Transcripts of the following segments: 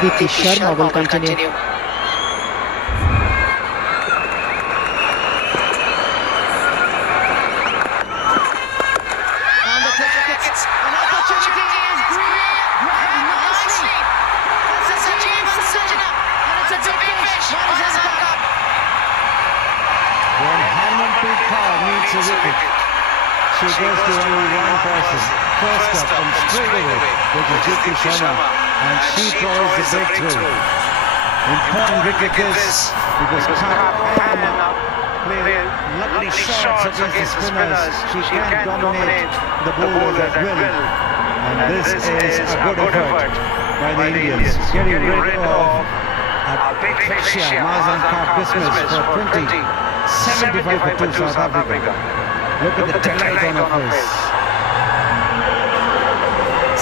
Deepthi Sharma will continue. She goes to only one person, first up and straight away, which is Deepthi Sharma, and she throws the breakthrough. Important wicket this, because Garena play lovely shots against the spinners. She can dominate the bowlers at will, and this is a good effort by the Indians, getting rid of a big fixture, Marzan Cup dismissed for 20, 75 for 2 South Africa. Look at the delight on her face.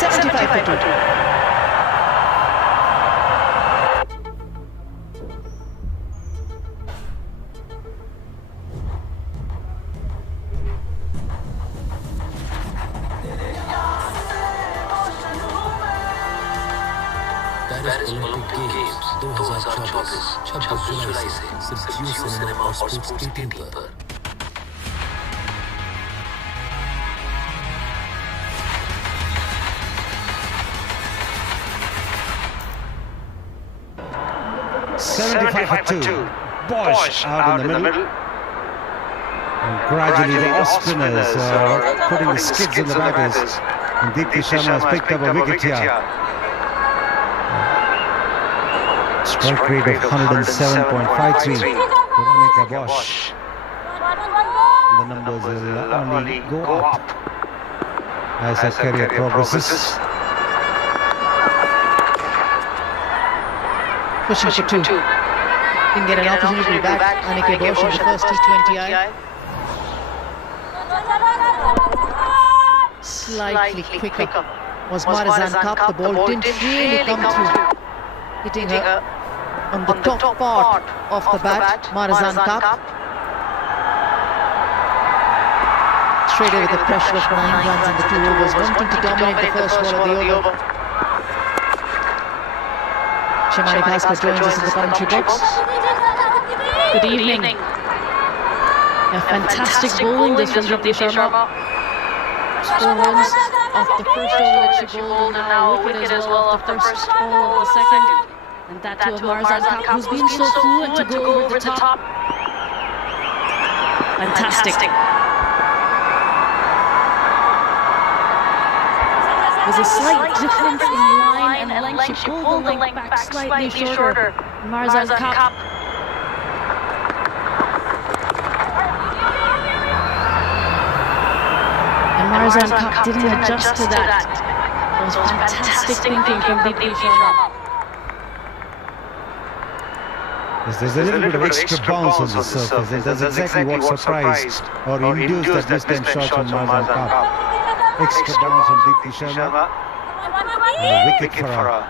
75 for 2. Paris Olympic games 2024 26 जुलाई से सिर्फ जियो cinema और sports 18 पर। Bosch out in the middle. And gradually the off-spinners are putting the skids in the batters. And Deepthi Sharma has picked up a wicket here. Strike rate of 107.53. Veronica Bosch. And the numbers will only go up as her career progresses. Pushing for 2. Didn't get an opportunity to bat. Anike Bosch in the first T20I. Slightly quicker was Marzan Cup. The ball didn't really come through, hitting her on the top part of the bat. Marzan Cup. Straight away with the pressure of 9 runs in the 2 overs, wanting to dominate the first ball of the over. Shimani Bhaskar joins us in the commentary box. Good evening. A fantastic bowling this from Deepthi Sharma. 4 runs off the first over that she bowled, and now a wicket as well off the first ball of the second. And that to a Marzan Cup who's been so fluent to go over the top. Fantastic. There's a slight difference in line and length. She pulled the length back slightly shorter. Marzan Cup. And Marzan Cup didn't adjust to that. It was fantastic thinking from Deepthi Sharma. There's a little bit of extra bounce on the surface, and that's exactly what surprised or induced that missed shot from Marzan Cup. Extra bounce on Deepthi Sharma, and a wicket for her.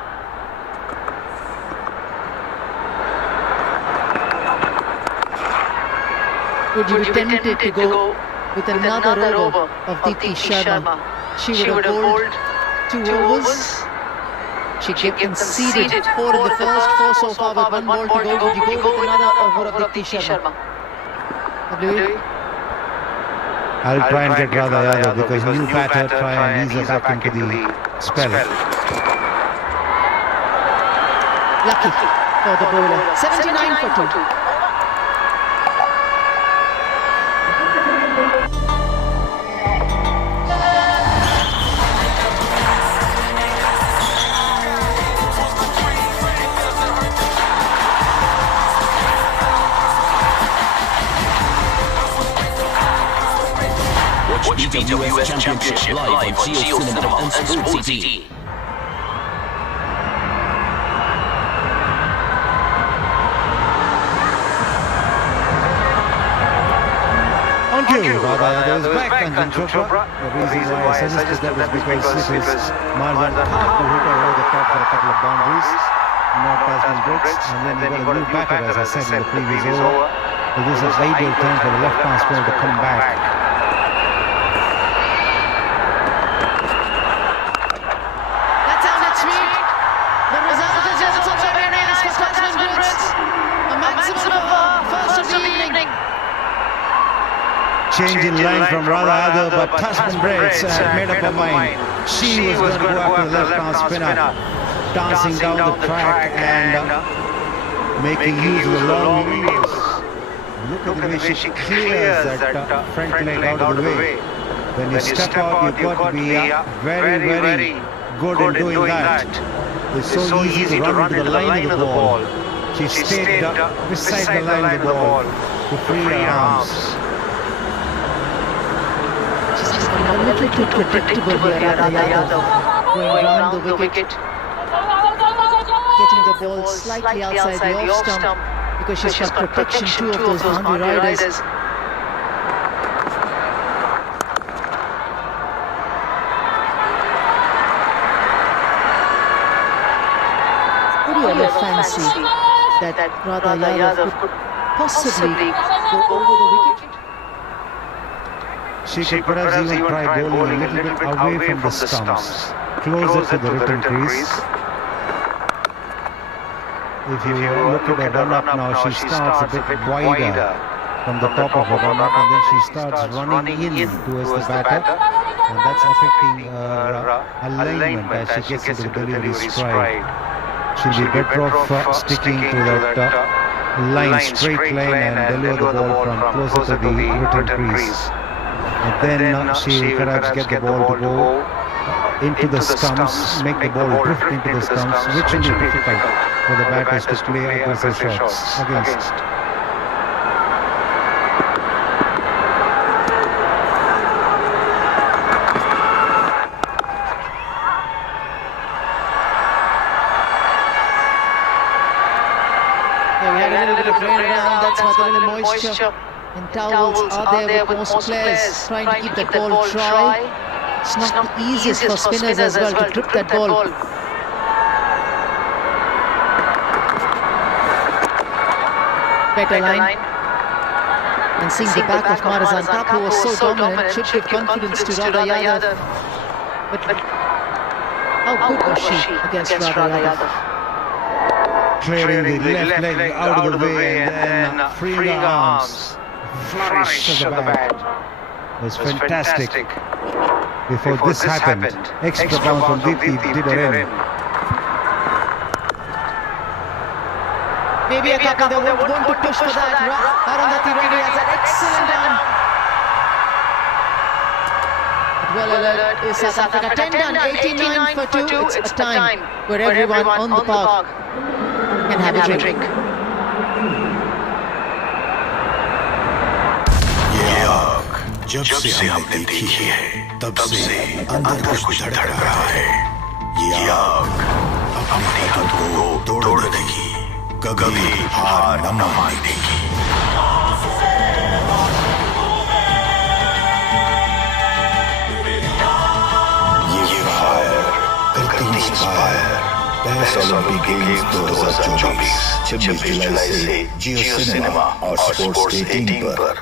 Would you be tempted to go with another over of Deepthi Sharma? She would have bowled 2 overs. She conceded 4 in the first, 4 so far with 1 ball to go. Would you go with another over of Deepthi Sharma? I'll try and get Radha Yadav because new batter try and ease her back into the spell. Lucky for the bowler. 79 for 2. BWS Championship live on JioCinema and Sports ET. Thank you. Radha Yadav is back and Chopra. The reason why I suggested that was because it is Marzan Cup who hit her over the top for a couple of boundaries, not batsman breaks, and then he got a new batter, as I said in the previous over. So this is ideal time for the left-hand spinner to come back. The result is just change in line from Radha, but Tasman Braids made up her mind. She was going to go after the left-arm spinner, dancing down the track and making use of the long wheels. Look at the way she clears that front leg out of the way. When you step out, you've got to be very, very good in doing that. It's so easy to run into the line of the ball. She stayed beside the line of the ball to free her arms. She's just a little too predictable here, Radha, going round the wicket, getting the ball slightly outside the off stump because she's got protection two of those boundary riders. What do you ever fancy that Radha Yadav could possibly go over the wicket? She could perhaps even try bowling a little bit away from the stumps, closer to the return crease. If you look at her run-up now, she starts a bit wider from the top of her run-up, and then she starts running in towards the batter, and that's affecting her alignment as she gets into the delivery stride. She'll be better off sticking to that line, straight line, and deliver the ball from closer to the return crease. And then she'll perhaps get the ball to go into the stumps, make the ball drift into the stumps, which will be difficult for the batters to play aggressive shots against. We had a little bit of rain around, that's why the little moisture and towels are there with most players trying to keep that ball dry. It's not the easiest for spinners as well to grip that ball. Better line. And seeing the back of Marizan Tap, who was so dominant, should give confidence to Radha Yadav. But how good was she against Radha Yadav? Clearing the left leg out of the way and then freeing the arms. Flourish of the bat. It was fantastic. Before this happened, extra bounce from Deepthi did her in. Maybe a couple they won't want to push for that. Arundhati Reddy has an excellent run. Well alert is South Africa. 10 done, 89 for 2. It's a time where everyone on the park can have a drink. जब से हमने देखी है तब से अंदर कुछ धड़क रहा है। ये आग अपनी हदों को तोड़ देगी, कभी हार न मानने देगी। ये फायर करती इंस्पायर पेरिस ओलंपिक गेम्स 2024 26 जुलाई से जियो सिनेमा और स्पोर्ट्स डेटिंग पर।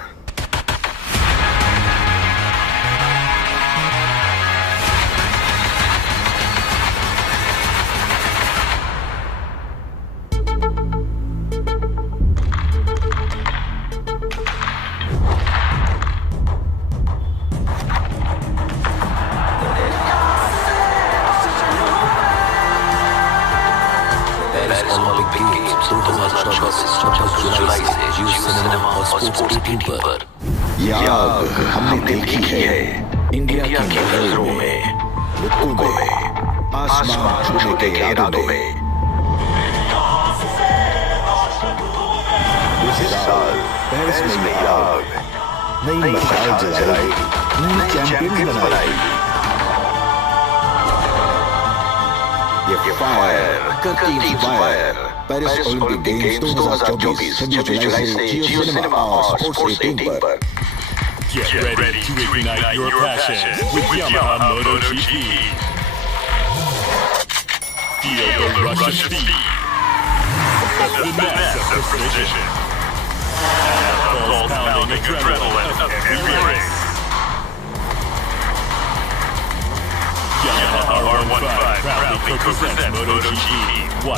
हमने देखी है इंडिया की नजरों में, बुतों में, आसमान छूने के इरादों में। इस साल पेरिस में ये आग नई मशाल जलाएगी, नई चैंपियन बनाएगी। ये फायर करती इंस्पायर पेरिस ओलंपिक गेम्स 2024 26 जुलाई से जियो सिनेमा और स्पोर्ट्स डेटिंग पर। Get ready to ignite your passion with Yamaha MotoGP. Feel the rush of speed, the finesse of precision, and the pulse-pounding adrenaline of every race. Yamaha R15 proudly co-presents MotoGP.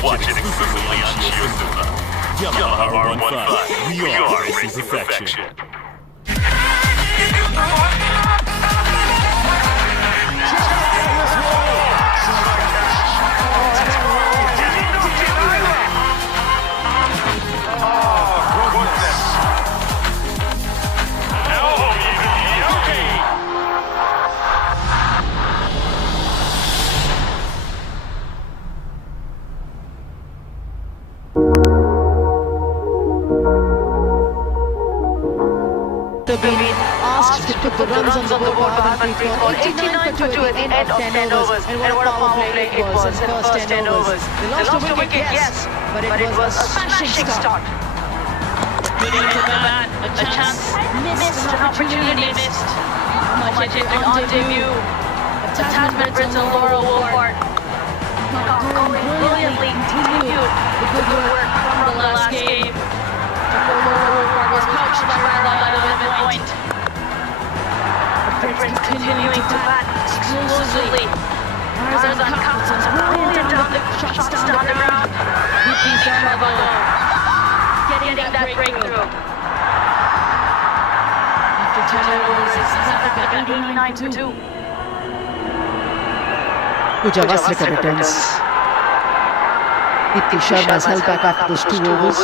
Watch it exclusively on JioCinema. Yamaha R15, we are racing perfection. at the runs on the board for Harmanpreet Kaur. 89 for 2 at the end of 10 overs. And what a power play it was in the first 10 overs. They lost a wicket, yes, but it was a smashing start. Putting into the bat, a chance missed, an opportunity missed. On debut, Tasman Brits and Laura Wolford. Going brilliantly, continued the good work from the last game. Laura Wolford was pouched by Ryan at the midpoint. The Brits continuing to bat explosively. Tarzan Captain's brilliant down the shots down the ground. Beating Sharma, getting that breakthrough. After 10 overs, South Africa 89 for 2. Pooja Vastrika returns. Dipti Sharma has held back after those 2 overs.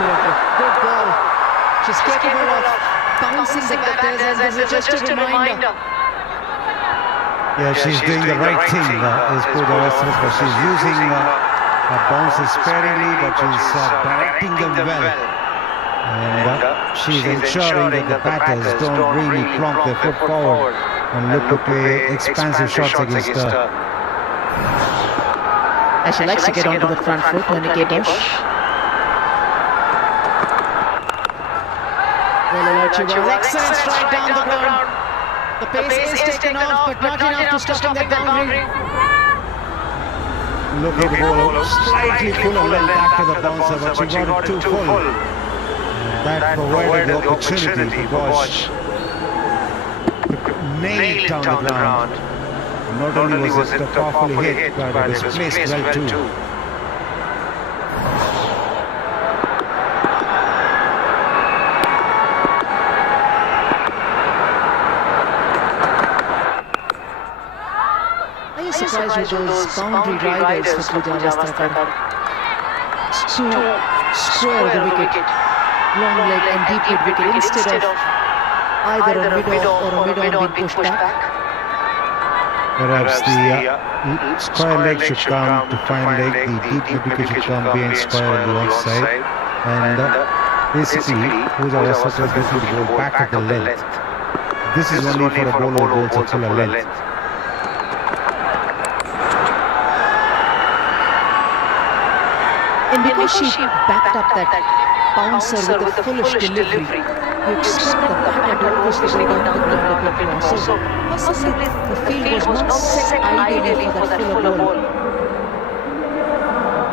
Good ball. She's capable of bouncing the batters, and this is just a reminder. Yeah, she's doing the right thing, is Pooja Vastrika. She's using her bounces sparingly, but she's directing them well. And she's ensuring that the batters don't really plonk their foot forward and look to play expansive shots against her. And she likes to get onto the front foot, Monica Bush. Excellent strike down the ground. The pace is taken off, but not enough to stop the boundary. Look at the ball, slightly full a little back to the bouncer, but she got it too full. That provided the opportunity for Bosch to nail it down the ground. Not only was it powerfully hit, but it was placed well too. Are you surprised with those boundary riders for Pooja Vastrika? Square the wicket. Long leg and deep mid wicket instead of either a mid-off or a mid-on being pushed back. Perhaps the square leg should come to fine leg, the deep mid wicket should come behind square on the offside, and basically Pooja Vastrika is going to go back at the length. This is only for a bowler who bowls a fuller length. And because she backed up that bouncer with a foolish delivery, you expect the batter to obviously go down the ground a bit more. So possibly the field was not set ideally for that fuller ball.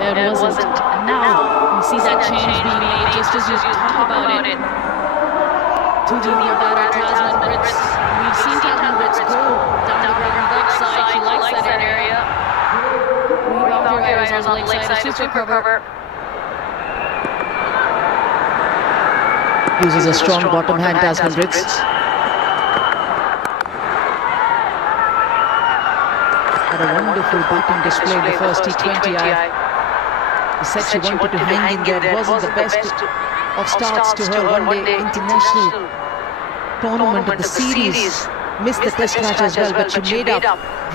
It wasn't. And now we see that change being made just as you talk about it. To the batter, Tasman Brits. We've seen Tasman Brits go down the ground leg side. She likes that area. Boundary riders on the leg side, super cover. Uses a strong bottom hand, Tasman Brits. Had a wonderful batting display in the first T20. He said she wanted to hang in there. It wasn't the best of starts to her one-day international tournament of the series. Missed the test match as well, but she made up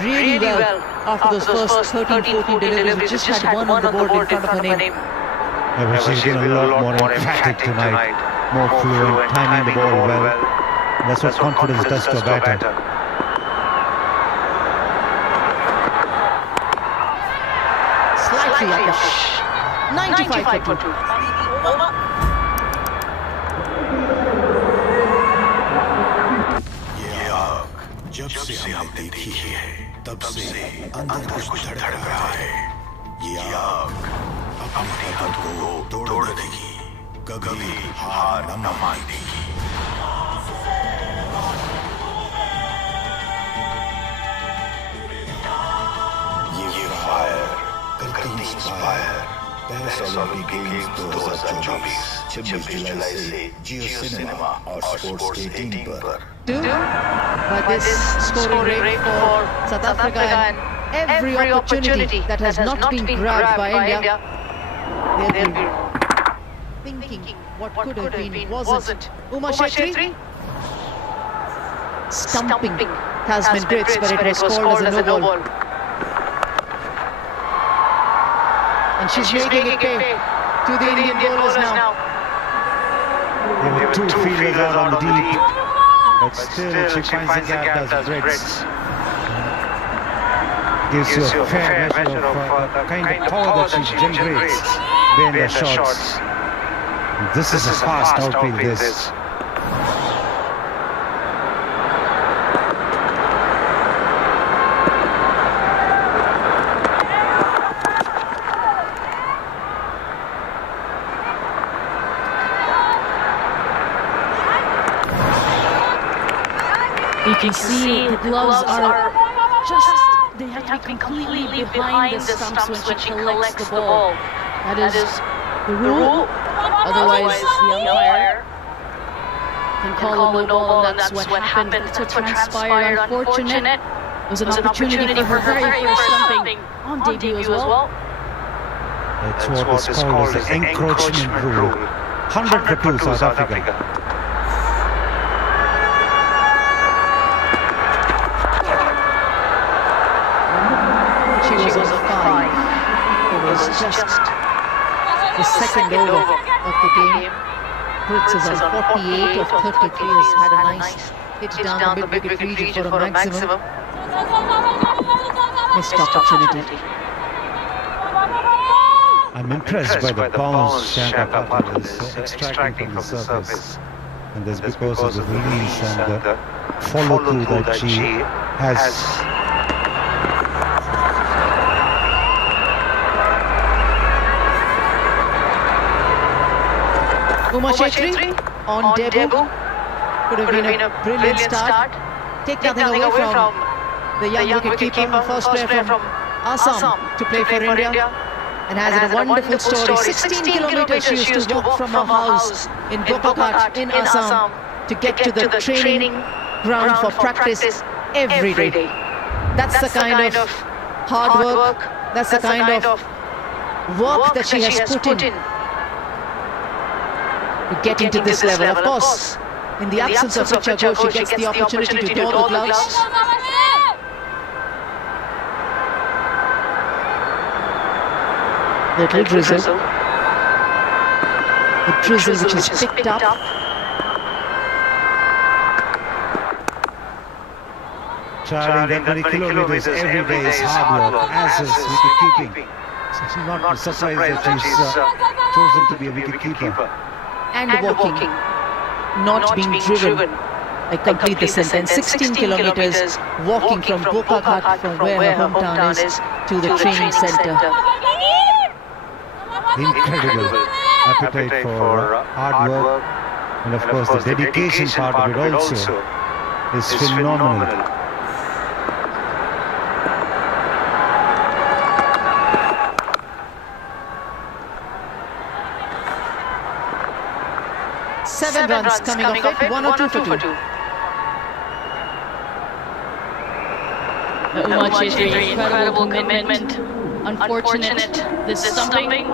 really well after those first 13-14 deliveries. Just had one on the board in front of her name. Yeah, but she's been a lot more emphatic tonight, more fluent, timing the ball well. That's what confidence does to a batter. Slightly up, 95 for 2. ये आग जब से हमने देखी है तब से अंदर कुछ धड़क रहा है। ये आग अपने दिल को तोड़ देगी, कभी हार न मानेगी। ये फायर कल इंस्पायर पेरिस ओलंपिक गेम्स 2024 26 जुलाई से जियो सिनेमा और स्पोर्ट्स के टीम पर। But this scoring rate for South Africa and every opportunity that has not been grabbed by India, they'll be thinking what could have been, wasn't. Uma Shetty stumping Tasman Brits, but it was called as a no ball. And she's making it pay to the Indian bowlers now. There were two fielders out on the deep, but still she finds the gap, does Brits. Gives you a fair measure of the kind of power that she generates behind the shots. This is a fast outfield, this. You can see the gloves are just, they have to be completely behind the stumps when she collects the ball. That is the rule. Otherwise, the umpire can call a no ball, and that's what happened. That's what transpired. Unfortunate. It was an opportunity for her very first stumping on debut as well. That's what is called the encroachment rule. 100 for 2, South Africa. She was on 5. It was just the second over of the game. Brits is on 48 of 33, has had a nice hit down the mid-wicket region for a maximum. Missed opportunity. I'm impressed by the bounce Shankar is extracting from the surface. And that's because of the release and the follow-through that she has. Uma Chetri on debut. Could have been a brilliant start. Take nothing away from the young wicketkeeper, first player from Assam to play for India. And has a wonderful story. 16 kilometers she used to walk from her house in Bopakhat in Assam to get to the training ground for practice every day. That's the kind of hard work, that's the kind of work that she has put in to get into this level. Of course, in the absence of Richa Ghosh, she gets the opportunity to draw the gloves. Little drizzle. The drizzle which is picked up. Traveling that many kilometers every day is hard work, as is wicket-keeping. So she's not surprised that she's chosen to be a wicket-keeper. And walking, not being driven. I complete the sentence. 16 kilometers walking from Bopakhat, from where her hometown is, to the training centre. Incredible appetite for hard work, and of course the dedication part of it also is phenomenal. Seven runs coming off it, 1 or 2 for 2. Uma Chetri, incredible commitment. Unfortunate, this stumping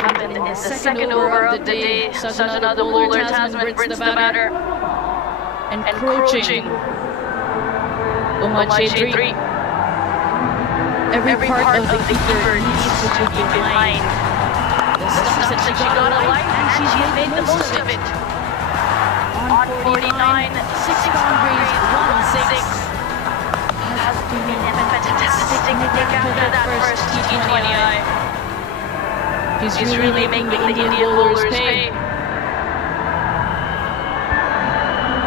happened in the second over of the day. Such another bowler, Tasman Brits the batter. Encroaching. Uma Chetri. Every part of the keeper needs to be behind. The stumps that she got alight, and she's made the most of it. On 49, 6 boundaries, 1 6. Has been a fantastic nick after that first T20I. He's really making the Indian bowlers pay.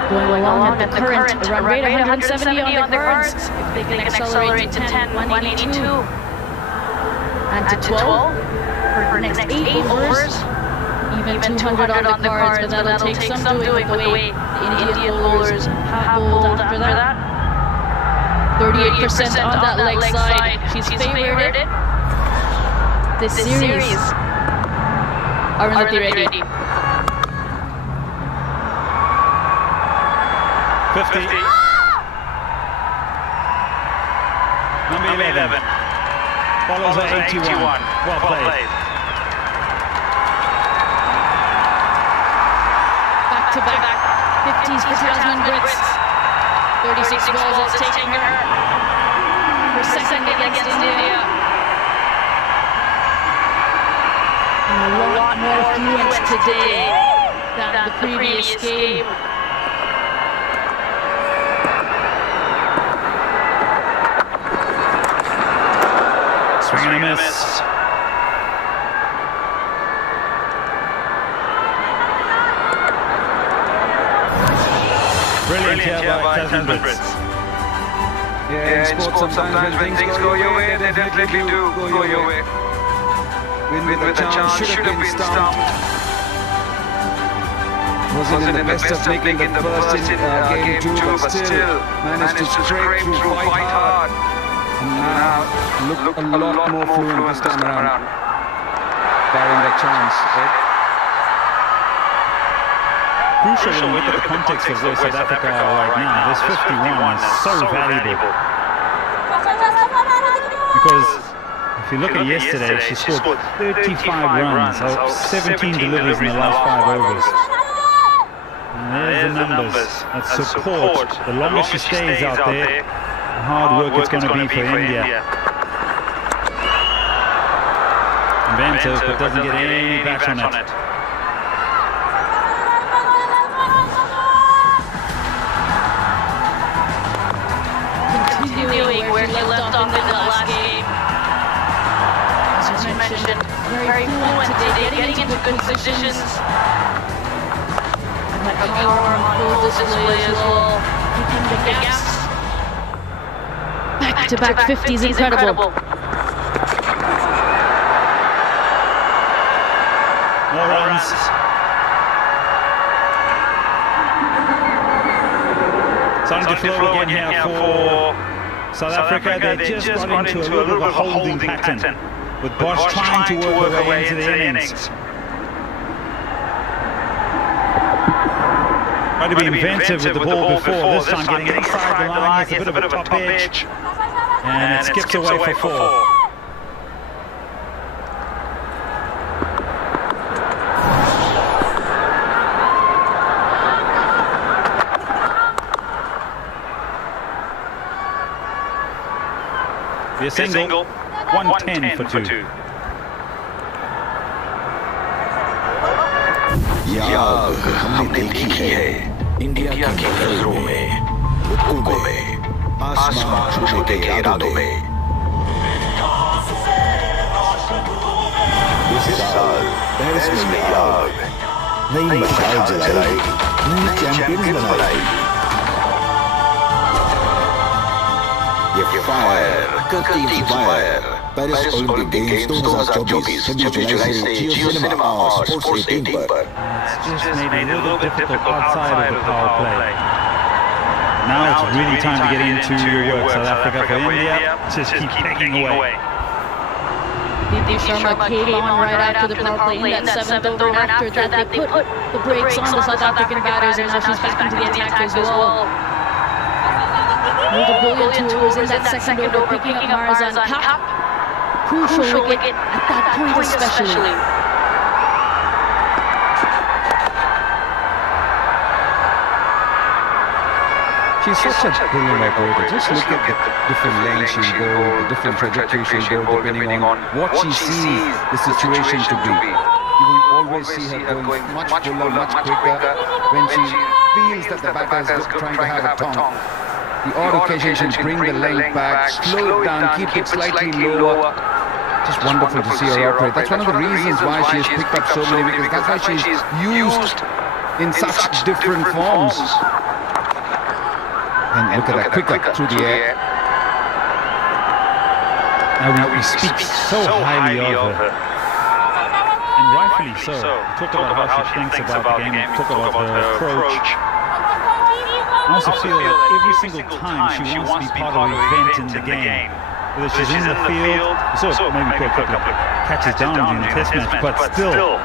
Going along at the current run rate, 170 on the cards. If they can accelerate to 10, 182. And to 12 for the next 8 overs. Even 200 on the cards, but that'll take some doing with the way the Indian bowlers have bowled after that. 38% on that leg side. She's favored it. This series. Arundhati ready. 50. Number 11. Follows at 81. Well played. Back to back. 50s for Tasman Brits. 36 balls is taking her second against India. lot more fluent today than the previous game. Swing and a miss. Brilliant here by Tasman Brits. Yeah, in sport sometimes when things go your way, they definitely do go your way. Win with a chance should have been stumped. Wasn't in the best of making the first in game 2, but still managed to scrape through, fight hard. And now look a lot more fluent this time around. Barring that chance, Crucial when you look at the context of where South Africa are right now. This 51 is so valuable. Because if you look at yesterday, she scored 35 runs, so 17 deliveries in the last 5 overs. And there's the numbers that support. The longer she stays out there, the hard work it's going to be for India. Inventive, but doesn't get any back on it. Continuing where he left off in the last game. As you mentioned, very fluent today, getting into good positions. And the power on full display as well. Keeping the gaps. Back-to-back 50s, incredible. More runs. Starting to flow again here for South Africa. They just got into a little bit of a holding pattern, with Bosch trying to work their way into the innings. Tried to be inventive with the ball before, this time getting inside the line, gets a bit of a top edge, and it skips away for 4. A single, 110 for 2. याद हमने देखी है India की नजरों में, बुकों में, आसमान छूने के इरादों में। इस साल पेरिस में आग, नई मशाल जलाई, नई चैंपियंस बनाई। ये फायर करती फायर पेरिस ओलंपिक गेम्स 2024 26 जुलाई से जियो सिनेमा और स्पोर्ट्स 18 पर। It's just made it a little bit difficult outside of the power play. Now it's really time to get into your work, South Africa. For India, just keep pegging away. Sharma came on right after the power play in that 7th over, and after that they put the brakes on the South African batters, and now she's back into the attack as well. The brilliant tours in that second over, picking up Marazan Cap. Crucial wicket at that point especially. She's such a brilliant operator. Just look at the different lanes she'll go, the different trajectories she'll go, depending on what she sees the situation to be. You will always see her going much fuller, much quicker when she feels that the batter is trying to have a tongue. The odd occasion she'll bring the length back, slow it down, keep it slightly lower. Just wonderful to see her operate. That's one of the reasons why she has picked up so many wickets. That's why she's used in such different forms. And look at that quicker through the air. Now we speak so highly of her. And rightfully so. Talk about how she thinks about the game, talk about her approach. I also feel that every single time she wants to be part of an event in the game. Whether she's in the field, so maybe put a couple of catches down during the test match, but still.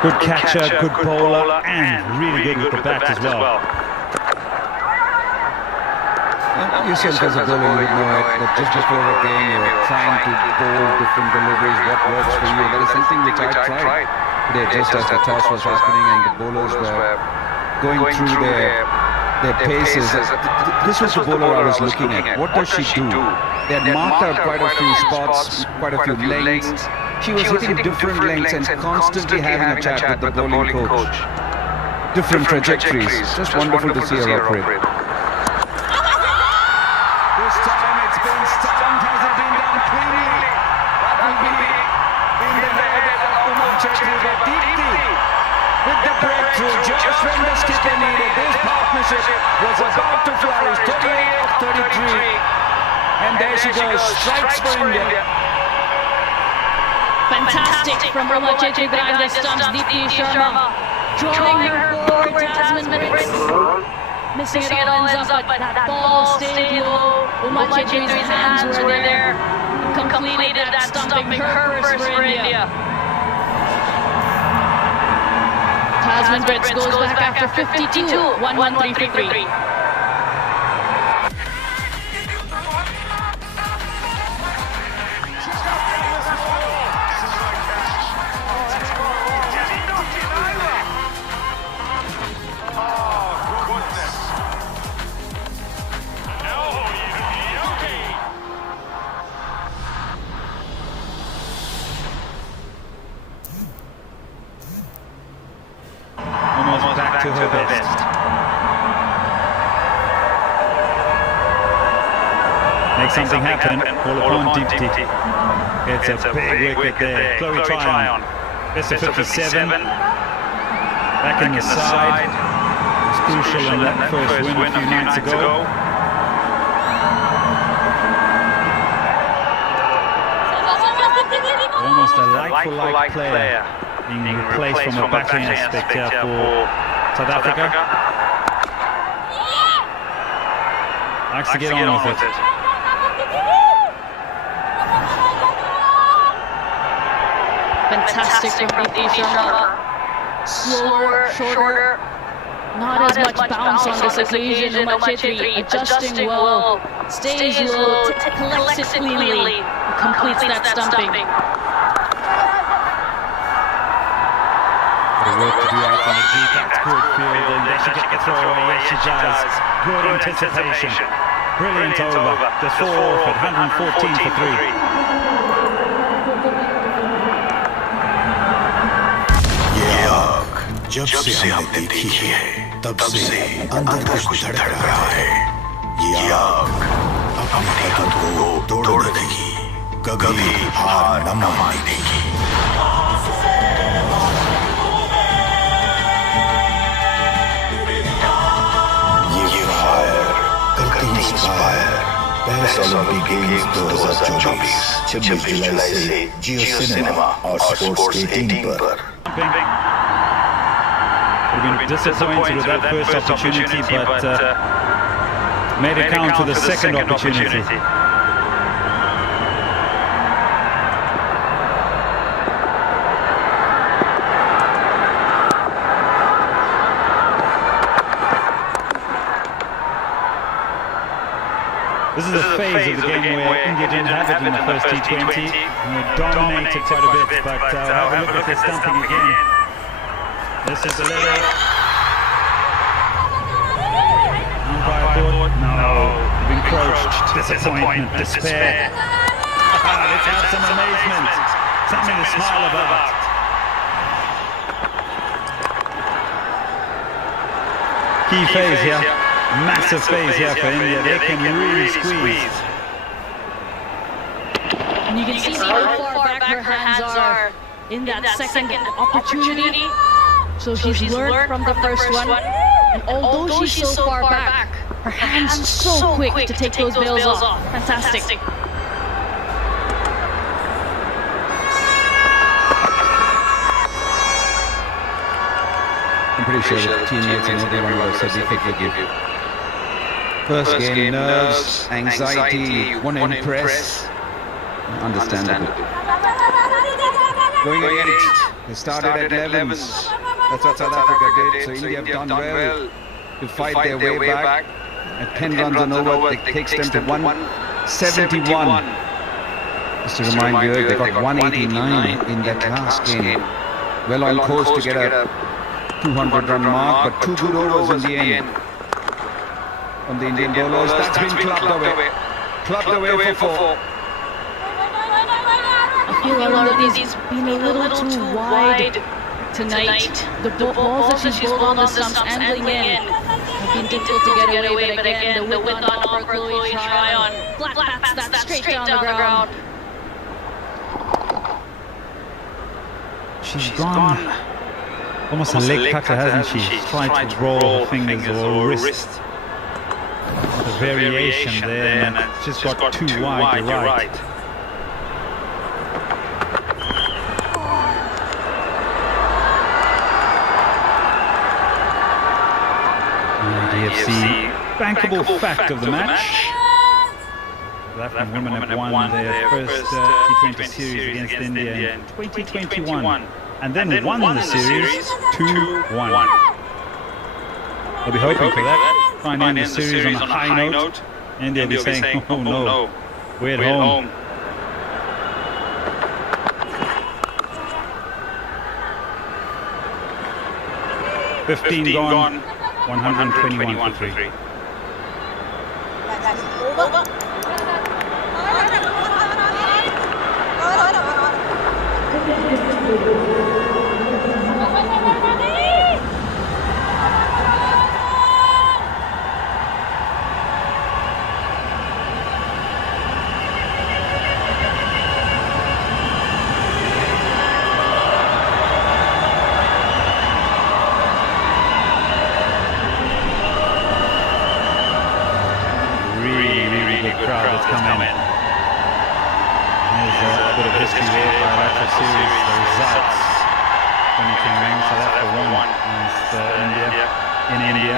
Good catcher, good bowler, and really good with the bat as well. Yourself as a bowler, you would know it, that just before a game you're trying to bowl different deliveries, what works for you. That is something which I tried today, just as the toss was happening and the bowlers were going through their paces. This was the bowler I was looking at. What does she do? They had marked out quite a few spots, quite a few lengths. She was hitting different lengths and constantly having a chat with the bowling coach. Different trajectories. Just wonderful to see her operate. This time it's been stumped. Has it been done cleanly? That will be in the head of Umar Chetri, but Deepti with the breakthrough. Just when the skipper needed, this partnership was about to flourish. 38 of 33. And there she goes. Strikes for India. Fantastic from Umar Chetri behind the stumps. Deepti Sharma drawing her forward. Tasman Brits missing it all ends up, but that ball stayed low. Umar Chetri's hands were there. Completed that stumping, her first for India. Tasman Brits goes back after 52. 1-1-3-3. Back to her best. Make something happen. All upon Deepti. It's a big wicket there. Chloe Tryon. Best of 57. Back in the side. It was crucial in that first win a few nights ago. Almost a like-for-like player. Being replaced from a batting aspect here for South Africa. Likes to get on with it. Fantastic from Deepti Sharma. Slower, shorter. Not as much bounce on this occasion. Umar Chetri adjusting well. Stays low, collects it cleanly, completes that stumping. Work to do out on the deep, that's good fielding. There she gets the throw away, yes she does. Good anticipation. Brilliant over. The 4 off at 114 for 3. ये आग जब से हमने देखी है, तब से अंदर कुछ धड़क रहा है. ये आग अपनी ताकत को तोड़ देगी, कभी हार न मानने देगी. पेरिस ओलंपिक गेम्स 2024 26 जुलाई से JioCinema और स्पोर्ट्स 18 पर. We've been disappointed with that first opportunity, but made it count to the second opportunity. This is a phase of the game where India didn't have it in the first T20. And they dominated quite a bit, but have a look at this stumping again. This is a little... Umpire thought, no, encroached, disappointment, despair. Let's have some amazement, something to smile about. Key phase here. Massive phase here for India. They can really squeeze. And you can see how far back her hands are in that second opportunity. So she's learned from the first one. And although she's so far back, her hands are so quick to take those bails off. Fantastic. I'm pretty sure the teammates and everyone would have said we could give you. First game, nerves, anxiety, want to impress. Understandable. Going against, they started at 11s. That's what South Africa did. So India have done well to fight their way back. At 10 runs and over, it takes them to 171. Just to remind you, they got 189 in that last game. Well on course to get a 200-run mark, but 2 good overs in the end. From the Indian bowlers, that's been clubbed away. Clubbed away for 4. A feel a lot of these been a little too wide tonight. The balls that she's bowled on the stumps angling in have been difficult to get away, but again, the width on offer, Chloe try on. Flat bats that straight down the ground. She's gone almost a leg cutter, hasn't she? She's tried to roll her fingers or wrist. The variation there, and it's just got too wide, you're right. DFC bankable fact of the match. South African women have won their first T20 series against India in 2021 and then won the series 2-1. They'll be hoping for that. Trying to end the series on a high note. India will be saying, oh no, we're at home. $15 gone, 121 for 3. Really good crowd that's come in. There's a bit of history there for our actual series. The results. 2010 South Africa won against India in India.